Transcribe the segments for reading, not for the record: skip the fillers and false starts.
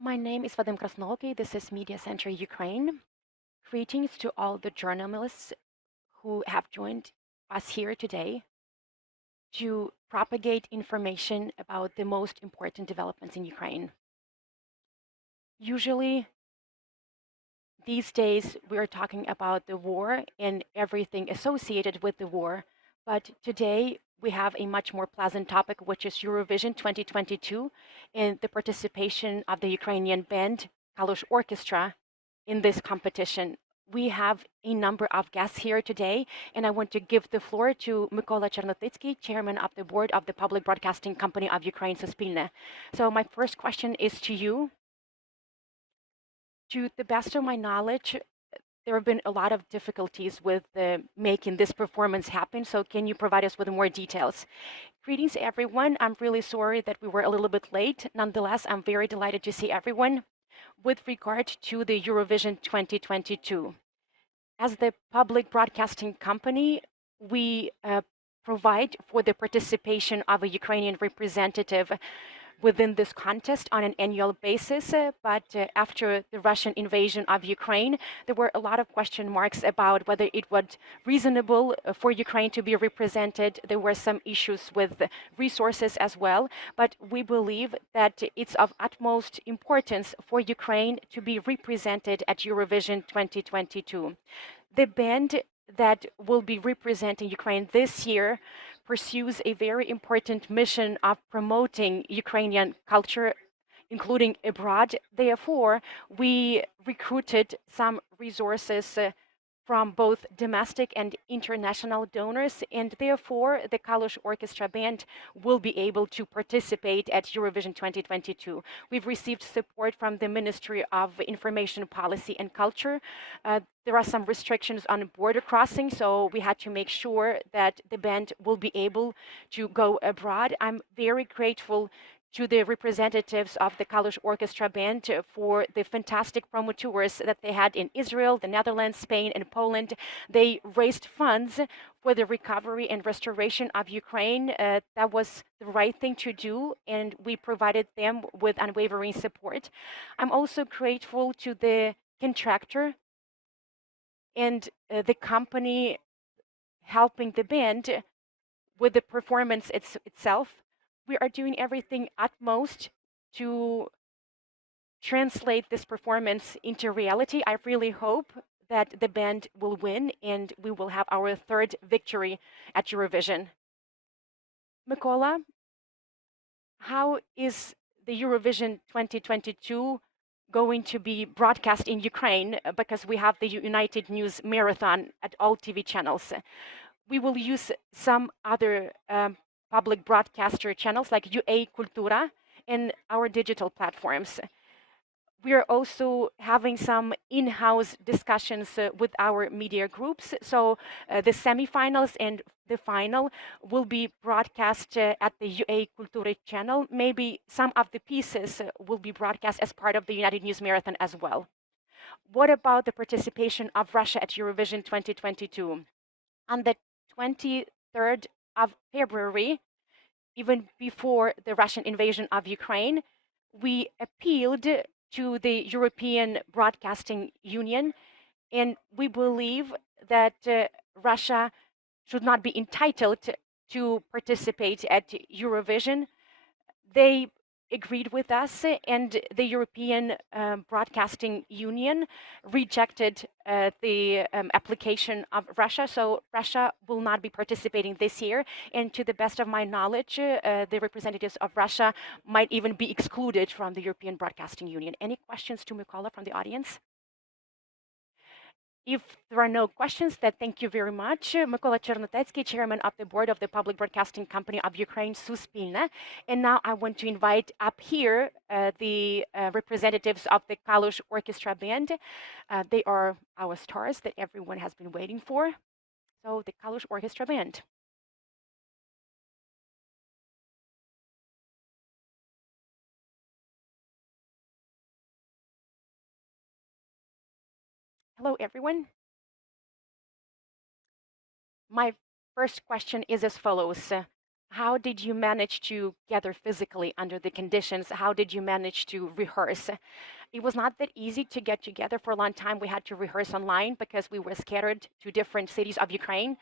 My name is Vadim Krasnolki. This is Media Center Ukraine. Greetings to all the journalists who have joined us here today to propagate information about the most important developments in Ukraine. Usually, these days, we are talking about the war and everything associated with the war, but today we have a much more pleasant topic, which is Eurovision 2022 and the participation of the Ukrainian band Kalush Orchestra in this competition. We have a number of guests here today, and I want to give the floor to Mykola Chernotitsky, chairman of the board of the Public Broadcasting Company of Ukraine, Suspilne. So my first question is to you. To the best of my knowledge, there have been a lot of difficulties with making this performance happen, so can you provide us with more details? Greetings, everyone. I'm really sorry that we were a little bit late. Nonetheless, I'm very delighted to see everyone. With regard to the Eurovision 2022, as the public broadcasting company, we provide for the participation of a Ukrainian representative within this contest on an annual basis. But after the Russian invasion of Ukraine, there were a lot of question marks about whether it was reasonable for Ukraine to be represented. There were some issues with resources as well. But we believe that it's of utmost importance for Ukraine to be represented at Eurovision 2022. The band that will be representing Ukraine this year pursues a very important mission of promoting Ukrainian culture, including abroad. Therefore, we recruited some resources from both domestic and international donors, and therefore the Kalush Orchestra Band will be able to participate at Eurovision 2022. We've received support from the Ministry of Information Policy and Culture. There are some restrictions on border crossing, so we had to make sure that the band will be able to go abroad. I'm very grateful to the representatives of the Kalush Orchestra Band for the fantastic promo tours that they had in Israel, the Netherlands, Spain, and Poland. They raised funds for the recovery and restoration of Ukraine. That was the right thing to do, and we provided them with unwavering support. I'm also grateful to the contractor and the company helping the band with the performance itself. We are doing everything utmost to translate this performance into reality. I really hope that the band will win and we will have our third victory at Eurovision. Mykola, how is the Eurovision 2022 going to be broadcast in Ukraine? Because we have the United News Marathon at all TV channels. We will use some other public broadcaster channels like UA Cultura and our digital platforms. We are also having some in-house discussions with our media groups. So the semifinals and the final will be broadcast at the UA Cultura channel. Maybe some of the pieces will be broadcast as part of the United News Marathon as well. What about the participation of Russia at Eurovision 2022? On the 23rd of February, even before the Russian invasion of Ukraine, we appealed to the European Broadcasting Union, and we believe that Russia should not be entitled to participate at Eurovision. They agreed with us, and the European Broadcasting Union rejected the application of Russia. So Russia will not be participating this year. And to the best of my knowledge, the representatives of Russia might even be excluded from the European Broadcasting Union. Any questions to Mykola from the audience? If there are no questions, then thank you very much. Mykola Chernotetsky, chairman of the board of the Public Broadcasting Company of Ukraine, Suspilne. And now I want to invite up here the representatives of the Kalush Orchestra Band. They are our stars that everyone has been waiting for. So the Kalush Orchestra Band. Hello, everyone. My first question is as follows. How did you manage to gather physically under the conditions? How did you manage to rehearse? It was not that easy to get together. For a long time. We had to rehearse online because we were scattered to different cities of Ukraine.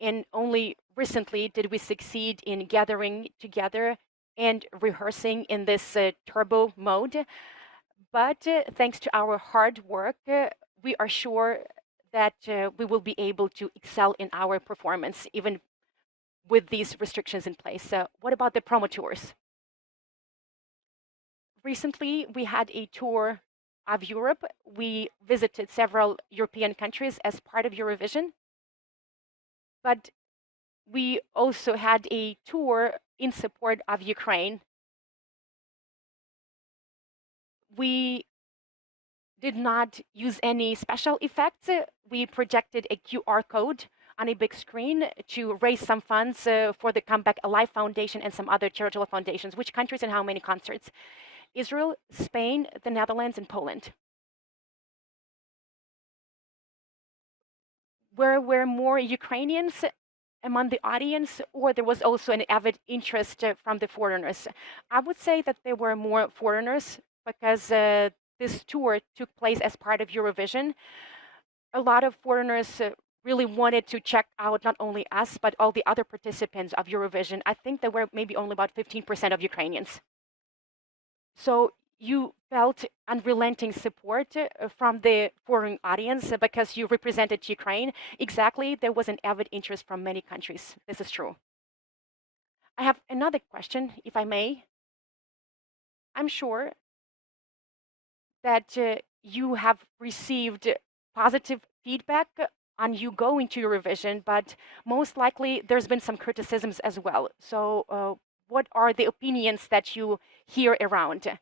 And only recently did we succeed in gathering together and rehearsing in this turbo mode. But thanks to our hard work, we are sure that we will be able to excel in our performance, even with these restrictions in place. What about the promo tours? Recently, we had a tour of Europe. We visited several European countries as part of Eurovision. But we also had a tour in support of Ukraine. We did not use any special effects. We projected a QR code on a big screen to raise some funds for the Comeback Alive Foundation and some other charitable foundations. Which countries and how many concerts? Israel, Spain, the Netherlands, and Poland. Were more Ukrainians among the audience, or there was also an avid interest from the foreigners? I would say that there were more foreigners because this tour took place as part of Eurovision. A lot of foreigners really wanted to check out not only us, but all the other participants of Eurovision. I think there were maybe only about 15% of Ukrainians. So you felt unrelenting support from the foreign audience because you represented Ukraine. Exactly, there was an avid interest from many countries. This is true. I have another question, if I may. I'm sure that you have received positive feedback on you going to Eurovision, but most likely there's been some criticisms as well. So what are the opinions that you hear around?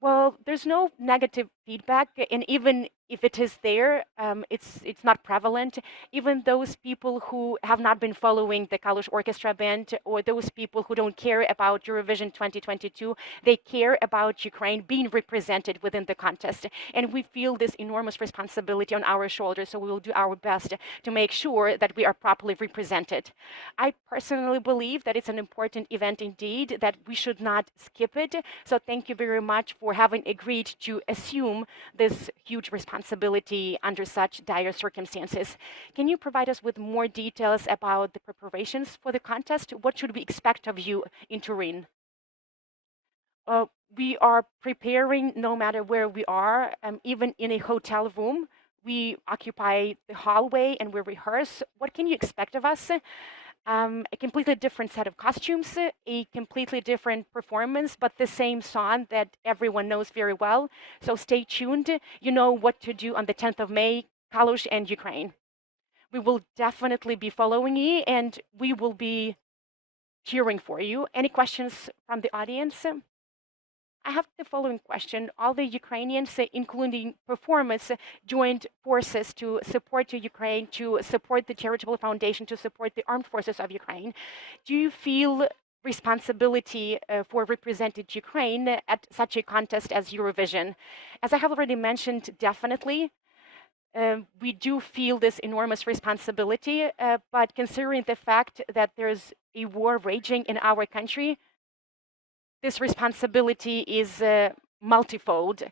Well, there's no negative feedback, and even if it is there, it's not prevalent. Even those people who have not been following the Kalush Orchestra band, or those people who don't care about Eurovision 2022, they care about Ukraine being represented within the contest. And we feel this enormous responsibility on our shoulders, so we will do our best to make sure that we are properly represented. I personally believe that it's an important event indeed, that we should not skip it. So thank you very much for having agreed to assume this huge responsibility under such dire circumstances. Can you provide us with more details about the preparations for the contest? What should we expect of you in Turin? We are preparing no matter where we are, even in a hotel room. We occupy the hallway and we rehearse. What can you expect of us? A completely different set of costumes, a completely different performance, but the same song that everyone knows very well. So stay tuned. You know what to do on the 10th of May, Kalush and Ukraine. We will definitely be following you and we will be cheering for you. Any questions from the audience? I have the following question. All the Ukrainians, including performers, joined forces to support Ukraine, to support the charitable foundation, to support the armed forces of Ukraine. Do you feel responsibility for representing Ukraine at such a contest as Eurovision? As I have already mentioned, definitely. We do feel this enormous responsibility, but considering the fact that there's a war raging in our country, this responsibility is multifold.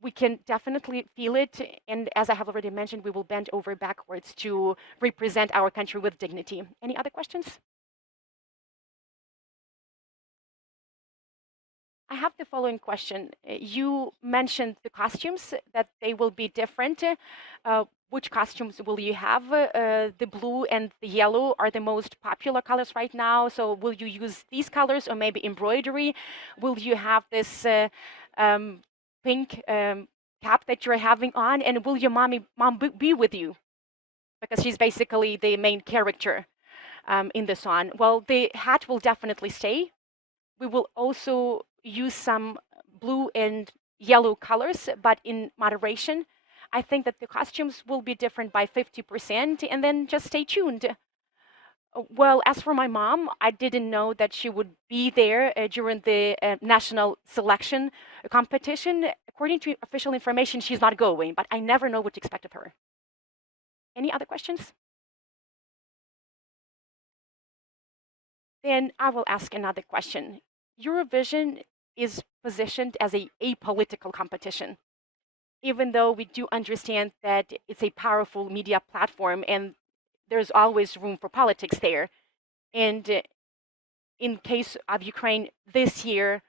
We can definitely feel it, and as I have already mentioned, we will bend over backwards to represent our country with dignity. Any other questions? I have the following question. You mentioned the costumes, that they will be different. Which costumes will you have? The blue and the yellow are the most popular colors right now. So will you use these colors or maybe embroidery? Will you have this pink cap that you're having on? And will your mom be with you? Because she's basically the main character in the song. Well, the hat will definitely stay. We will also use some blue and yellow colors, but in moderation. I think that the costumes will be different by 50%, and then just stay tuned. Well, as for my mom, I didn't know that she would be there during the national selection competition. According to official information, she's not going, but I never know what to expect of her. Any other questions? Then I will ask another question. Eurovision is positioned as a apolitical competition, even though we do understand that it's a powerful media platform and there's always room for politics there. And in case of Ukraine this year,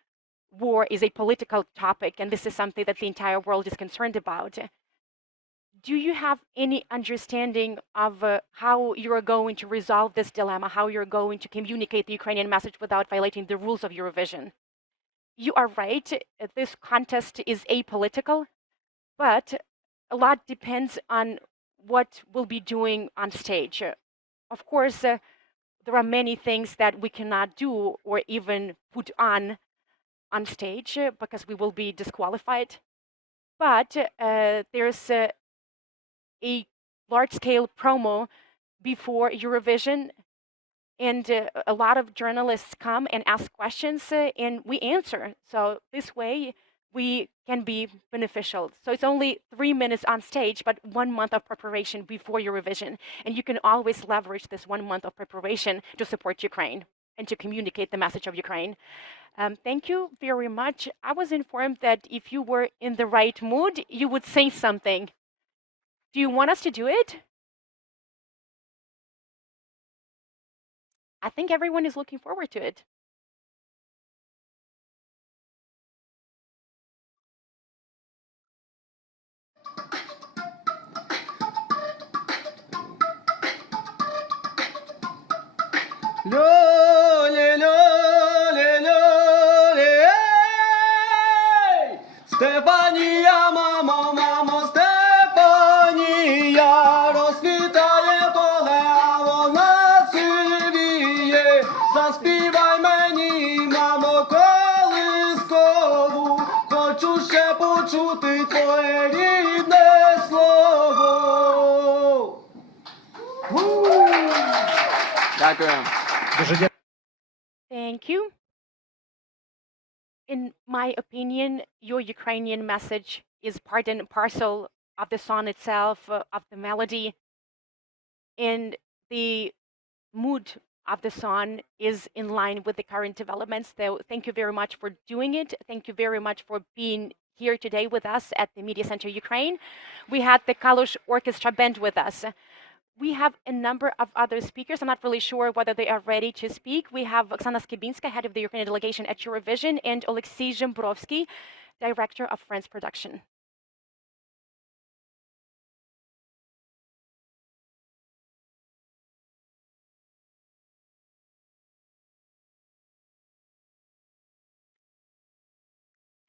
war is a political topic, and this is something that the entire world is concerned about. Do you have any understanding of how you're going to resolve this dilemma, how you're going to communicate the Ukrainian message without violating the rules of Eurovision? You are right, this contest is apolitical, but a lot depends on what we'll be doing on stage. Of course, there are many things that we cannot do or even put on stage because we will be disqualified. But there's a large-scale promo before Eurovision, and a lot of journalists come and ask questions, and we answer. So this way, we can be beneficial. So it's only 3 minutes on stage, but 1 month of preparation before Eurovision. And you can always leverage this 1 month of preparation to support Ukraine and to communicate the message of Ukraine. Thank you very much. I was informed that if you were in the right mood, you would say something. Do you want us to do it? I think everyone is looking forward to it. Льолі, льолі, льолі, ей! Стефанія, мамо, мамо, Стефанія, розквітає поле, а вона сивіє. Заспівай мені, мамо, колискову, хочу ще почути твоє рідне слово. Дякую. Thank you. In my opinion, your Ukrainian message is part and parcel of the song itself, of the melody, and the mood of the song is in line with the current developments. So thank you very much for doing it. Thank you very much for being here today with us at the Media Center Ukraine. We had the Kalush Orchestra band with us. We have a number of other speakers. I'm not really sure whether they are ready to speak. We have Oksana Skibinska, head of the Ukrainian delegation at Eurovision, and Oleksiy Zhembrovsky, director of Friends Production.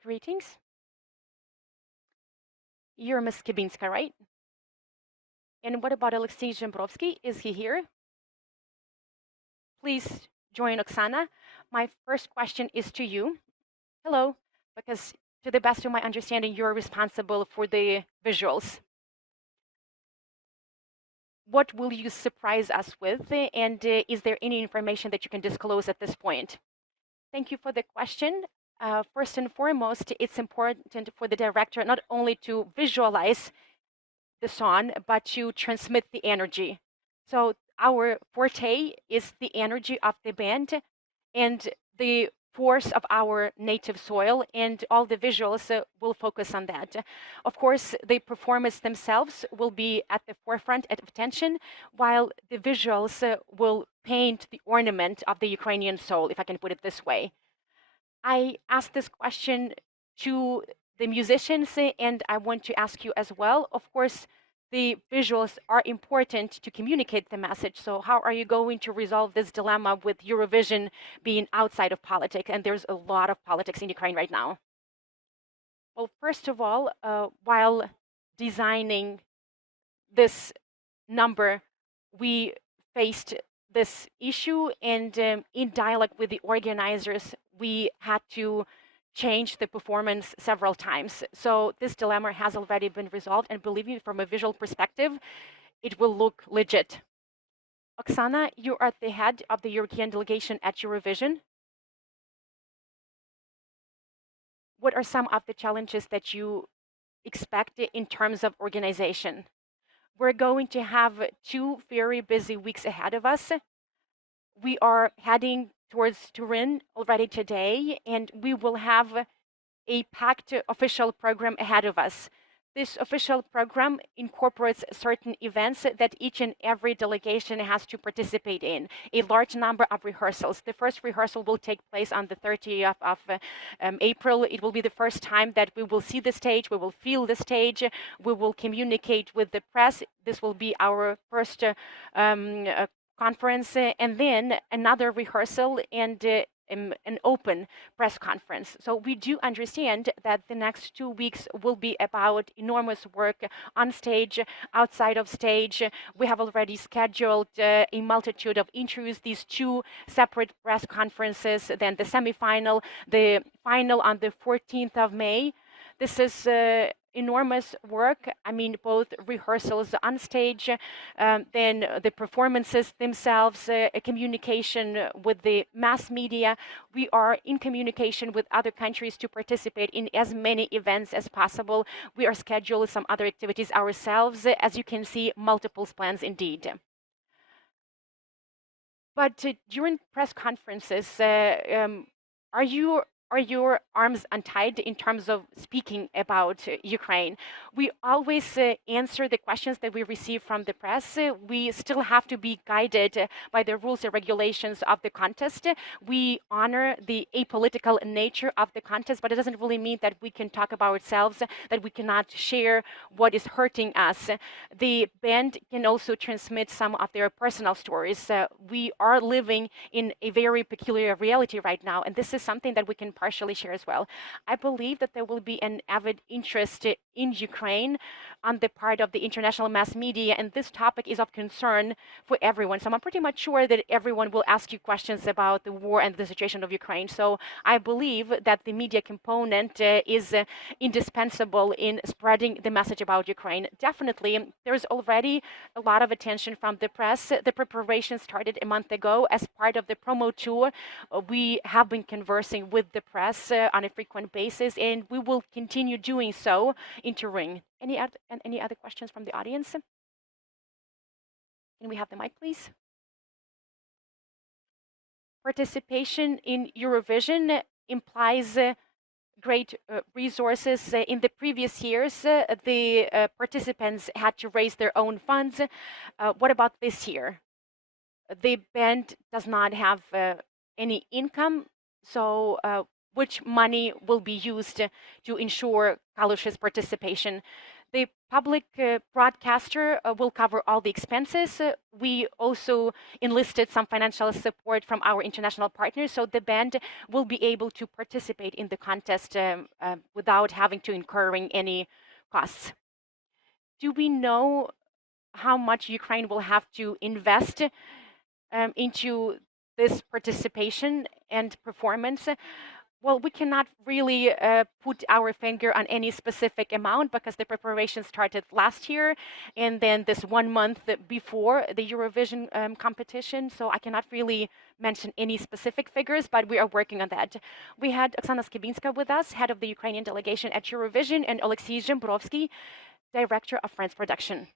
Greetings. You're Ms. Skibinska, right? And what about Oleksiy Zhembrovsky? Is he here? Please join Oksana. My first question is to you. Hello, because to the best of my understanding, you're responsible for the visuals. What will you surprise us with? And is there any information that you can disclose at this point? Thank you for the question. First and foremost, it's important for the director not only to visualize the song, but to transmit the energy. So our forte is the energy of the band and the force of our native soil, and all the visuals will focus on that. Of course, the performers themselves will be at the forefront of attention, while the visuals will paint the ornament of the Ukrainian soul, if I can put it this way. I asked this question to the musicians, and I want to ask you as well. Of course, the visuals are important to communicate the message. So how are you going to resolve this dilemma with Eurovision being outside of politics? And there's a lot of politics in Ukraine right now. Well, first of all, while designing this number, we faced this issue, and in dialogue with the organizers, we had to change the performance several times. So this dilemma has already been resolved, and believe me, from a visual perspective, it will look legit. Oksana, you are the head of the European delegation at Eurovision. What are some of the challenges that you expect in terms of organization? We're going to have 2 very busy weeks ahead of us. We are heading towards Turin already today, and we will have a packed official program ahead of us. This official program incorporates certain events that each and every delegation has to participate in, a large number of rehearsals. The first rehearsal will take place on the 30th of April. It will be the first time that we will see the stage, we will feel the stage, we will communicate with the press. This will be our first conference, and then another rehearsal and an open press conference. So we do understand that the next 2 weeks will be about enormous work on stage, outside of stage. We have already scheduled a multitude of interviews, these 2 separate press conferences, then the semifinal, the final on the 14th of May. This is enormous work. I mean, both rehearsals on stage, then the performances themselves, communication with the mass media. We are in communication with other countries to participate in as many events as possible. We are scheduled some other activities ourselves. As you can see, multiple plans indeed. But during press conferences, are your arms untied in terms of speaking about Ukraine? We always answer the questions that we receive from the press. We still have to be guided by the rules and regulations of the contest. We honor the apolitical nature of the contest, but it doesn't really mean that we can talk about ourselves, that we cannot share what is hurting us. The band can also transmit some of their personal stories. We are living in a very peculiar reality right now, and this is something that we can partially share as well. I believe that there will be an avid interest in Ukraine on the part of the international mass media, and this topic is of concern for everyone. So I'm pretty much sure that everyone will ask you questions about the war and the situation of Ukraine. So I believe that the media component is indispensable in spreading the message about Ukraine. Definitely, there's already a lot of attention from the press. The preparation started a month ago as part of the promo tour. We have been conversing with the press on a frequent basis, and we will continue doing so in Turin. Any other questions from the audience? Can we have the mic, please? Participation in Eurovision implies great resources. In the previous years, the participants had to raise their own funds. What about this year? The band does not have any income, so which money will be used to ensure Kalush's participation? The public broadcaster will cover all the expenses. We also enlisted some financial support from our international partners, so the band will be able to participate in the contest without having to incurring any costs. Do we know how much Ukraine will have to invest into this participation and performance? Well, we cannot really put our finger on any specific amount because the preparation started last year and then this 1 month before the Eurovision competition. So I cannot really mention any specific figures, but we are working on that. We had Oksana Skibinska with us, head of the Ukrainian delegation at Eurovision, and Oleksiy Zhembrovsky, director of France production.